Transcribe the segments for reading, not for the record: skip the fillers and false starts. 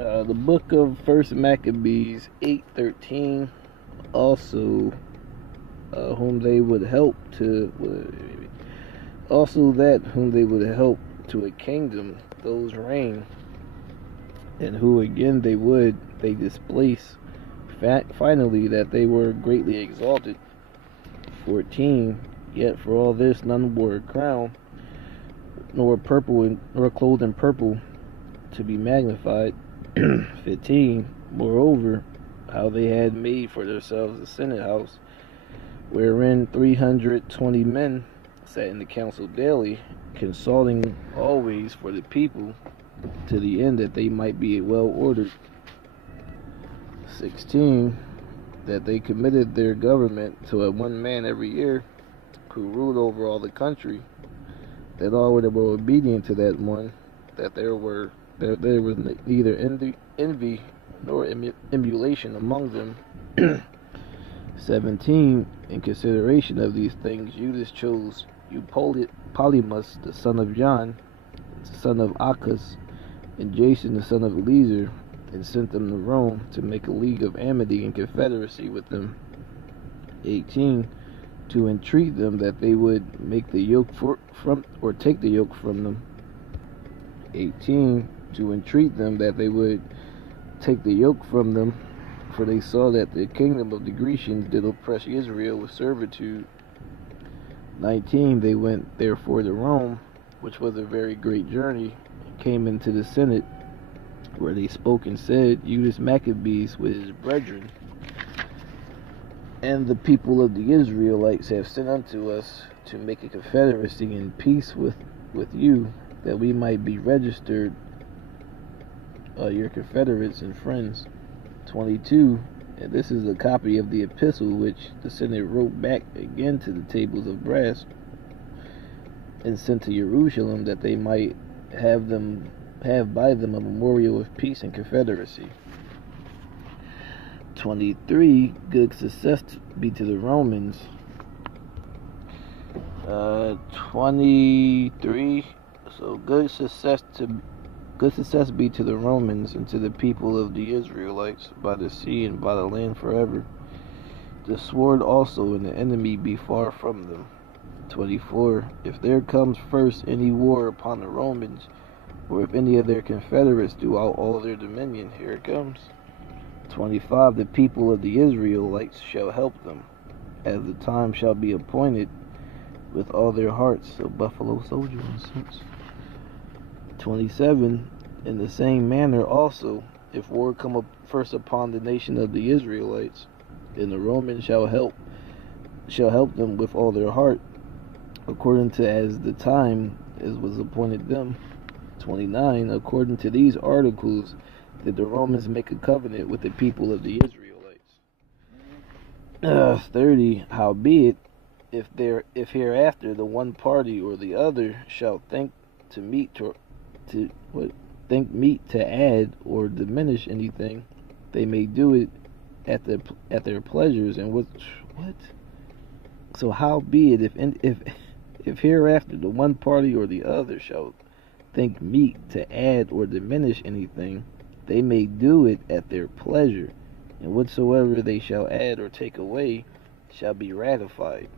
The book of First Maccabees 8:13, also whom they would help to, also that whom they would help to a kingdom, those reign, and who again they displace. Finally, that they were greatly exalted. 14. Yet for all this none wore a crown, nor clothed in purple, to be magnified. 15. Moreover, how they had made for themselves a senate house, wherein 320 men sat in the council daily, consulting always for the people, to the end that they might be well ordered. 16. That they committed their government to a one man every year, who ruled over all the country, that all that were obedient to that one, that there was neither envy nor emulation among them. 17. In consideration of these things, Judas chose Polymus, the son of John, the son of Achas, and Jason, the son of Eleazar, and sent them to Rome to make a league of amity and confederacy with them. 18. To entreat them that they would make the yoke take the yoke from them. 18. To entreat them that they would take the yoke from them, for they saw that the kingdom of the Grecians did oppress Israel with servitude. 19. They went therefore to Rome, which was a very great journey, and came into the Senate, where they spoke and said, Judas Maccabees with his brethren, and the people of the Israelites have sent unto us to make a confederacy in peace with you, that we might be registered your confederates and friends. 22. And this is a copy of the epistle which the Senate wrote back again to the tables of brass, and sent to Jerusalem, that they might have by them a memorial of peace and confederacy. 23. Good success be to the Romans. 23. So good success be to the Romans and to the people of the Israelites by the sea and by the land forever. The sword also and the enemy be far from them. 24. If there comes first any war upon the Romans, or if any of their confederates do out all their dominion, here it comes. 25. The people of the Israelites shall help them, as the time shall be appointed, with all their hearts. So buffalo soldier in a sense. 27. In the same manner also, if war come up first upon the nation of the Israelites, then the Romans shall help them with all their heart, according to as the time as was appointed them. 29. According to these articles did the Romans make a covenant with the people of the Israelites. 30. Howbeit, if hereafter the one party or the other shall think meet to add or diminish anything, they may do it at their pleasures. And what? So howbeit, if hereafter the one party or the other shall think meet to add or diminish anything, they may do it at their pleasure, and whatsoever they shall add or take away shall be ratified.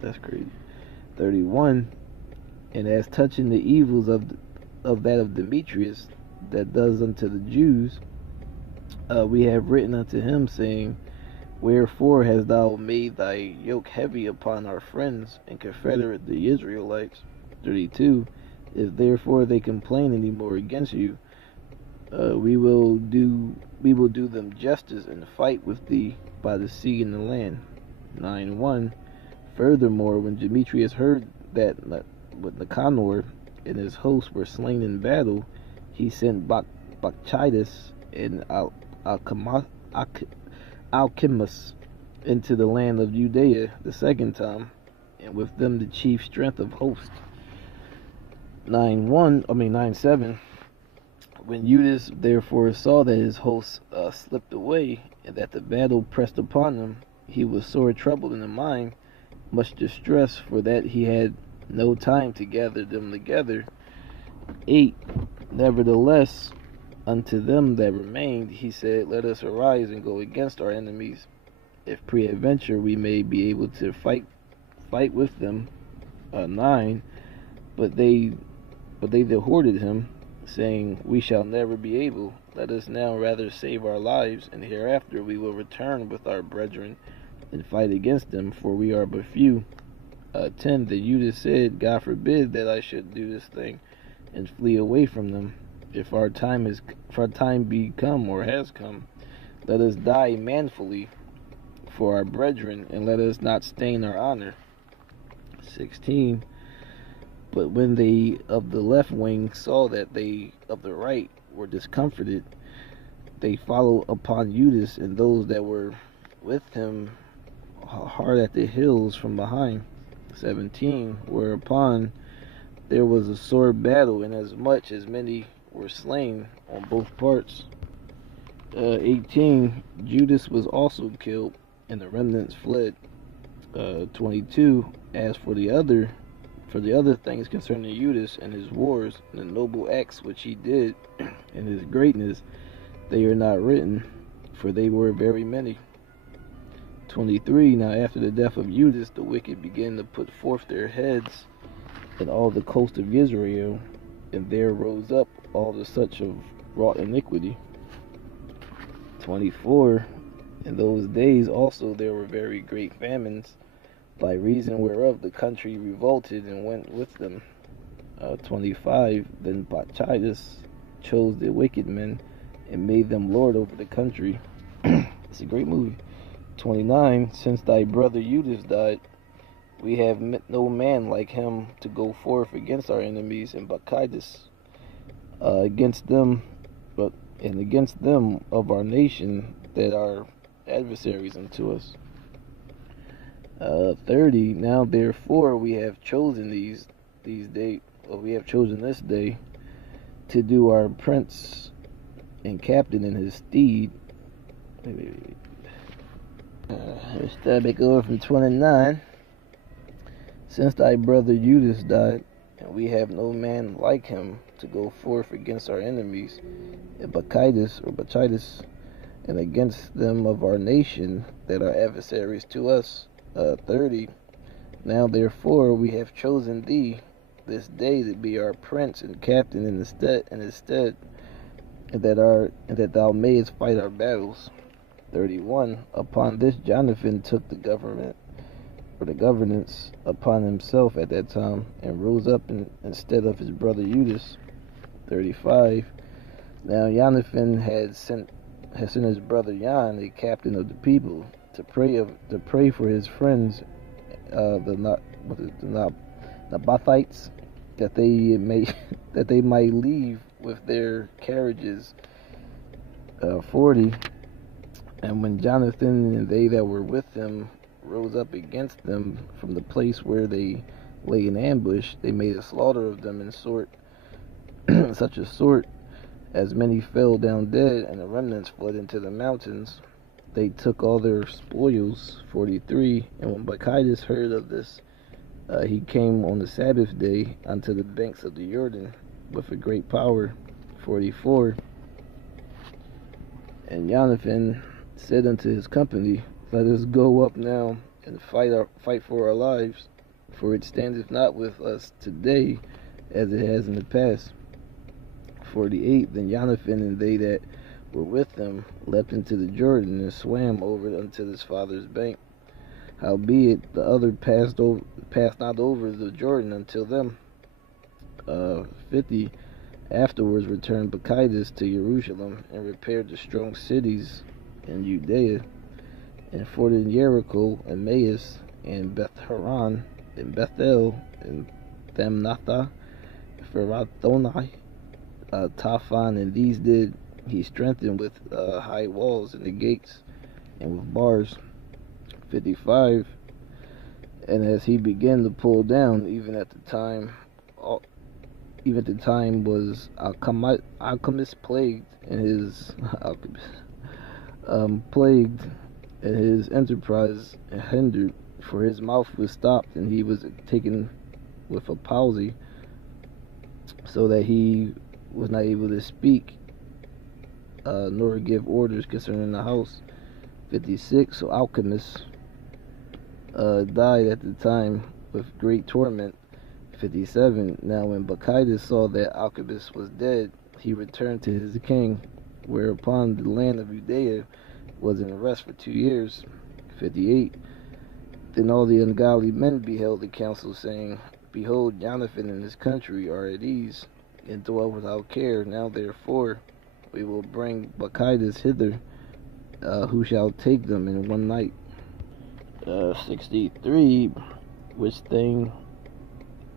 That's crazy. 31. And as touching the evils of that of Demetrius, that does unto the Jews, we have written unto him, saying, Wherefore hast thou made thy yoke heavy upon our friends and confederate the Israelites? 32. If therefore they complain any more against you, we will do them justice and fight with thee by the sea and the land. 9:1. Furthermore, when Demetrius heard that Nicanor and his hosts were slain in battle, he sent Bacchides and Alcimus into the land of Judea the second time, and with them the chief strength of hosts. 9:7. When Judas therefore saw that his hosts slipped away, and that the battle pressed upon him, he was sore troubled in the mind, much distressed, for that he had no time to gather them together. 8. Nevertheless, Unto them that remained, he said, let us arise and go against our enemies, if peradventure we may be able to fight with them. 9. But they thwarted him, saying, we shall never be able. Let us now rather save our lives, and hereafter we will return with our brethren and fight against them, for we are but few. 10. Then Judas said, God forbid that I should do this thing and flee away from them. If our time be come or has come, let us die manfully for our brethren, and let us not stain our honor. 16. But when they of the left wing saw that they of the right were discomforted, they followed upon Judas and those that were with him hard at the heels from behind. 17. Whereupon there was a sore battle, inasmuch as many were slain on both parts. 18. Judas was also killed, and the remnants fled. 22. As for the other things concerning Judas and his wars and the noble acts which he did and his greatness, they are not written, for they were very many. 23. Now after the death of Judas, the wicked began to put forth their heads in all the coast of Israel, and there rose up all the such of wrought iniquity. 24. In those days also there were very great famines, by reason whereof the country revolted and went with them. 25. Then Bacchides chose the wicked men and made them lord over the country. It's a great movie. 29. Since thy brother Judas died, we have no man like him to go forth against our enemies and Bacchides, against them of our nation that are adversaries unto us. 30. Now therefore we have chosen this day to do our prince and captain in his stead. Let's start back over from 29. Since thy brother Judas died, and we have no man like him to go forth against our enemies, and Bacchides, and against them of our nation that are adversaries to us. 30. Now therefore we have chosen thee this day to be our prince and captain in his stead, and that thou mayest fight our battles. 31. Upon this Jonathan took the governance upon himself at that time, and rose up instead of his brother Judas. 35. Now Jonathan had sent his brother Jan, a captain of the people, to pray for his friends, the Nabathites, that they might leave with their carriages. 40. And when Jonathan and they that were with him rose up against them from the place where they lay in ambush, they made a slaughter of them in such a sort as many fell down dead, and the remnants fled into the mountains. They took all their spoils. 43. And when Bacchides heard of this, he came on the Sabbath day unto the banks of the Jordan with a great power. 44. And Jonathan said unto his company, let us go up now and fight for our lives, for it standeth not with us today as it has in the past. 48. Then Jonathan and they that were with him leapt into the Jordan and swam over it unto his father's bank. Howbeit the other passed not over the Jordan until them. 50. Afterwards returned Bacchides to Jerusalem and repaired the strong cities in Judea, and fort in Jericho, and Emmaus, and Beth Horon, and Bethel, and Thamnatha, Pherathoni, Taphan, and these did he strengthened with high walls and the gates, and with bars. 55. And as he began to pull down, even at the time was alchemist plagued in his enterprise and hindered, for his mouth was stopped, and he was taken with a palsy, so that he was not able to speak. nor give orders concerning the house. 56. So Alchemists died at the time with great torment. 57. Now when Bacchides saw that Alchemists was dead, he returned to his king, whereupon the land of Judea was in rest for 2 years. 58. Then all the ungodly men beheld the council, saying, Behold, Jonathan and his country are at ease, and dwell without care. Now therefore we will bring Bacchides hither, who shall take them in one night. 63. Which thing,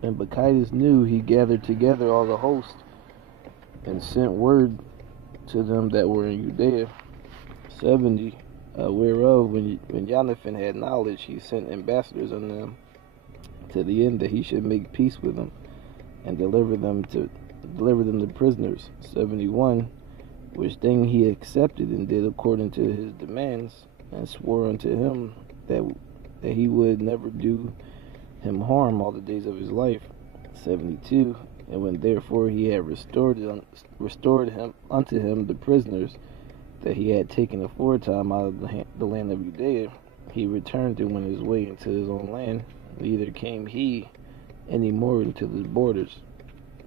and Bacchides knew, he gathered together all the host, and sent word to them that were in Judea. 70. Whereof, when Jonathan had knowledge, he sent ambassadors unto them, to the end that he should make peace with them, and deliver them to prisoners. 71. Which thing he accepted, and did according to his demands, and swore unto him that he would never do him harm all the days of his life. 72. And when therefore he had restored him unto him the prisoners that he had taken aforetime out of the land of Judea, he returned and went his way into his own land, neither came he any more into the borders.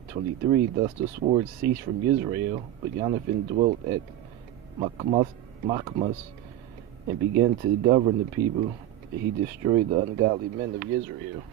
23. Thus the sword ceased from Israel, but Jonathan dwelt at Macabees, and began to govern the people. He destroyed the ungodly men of Israel.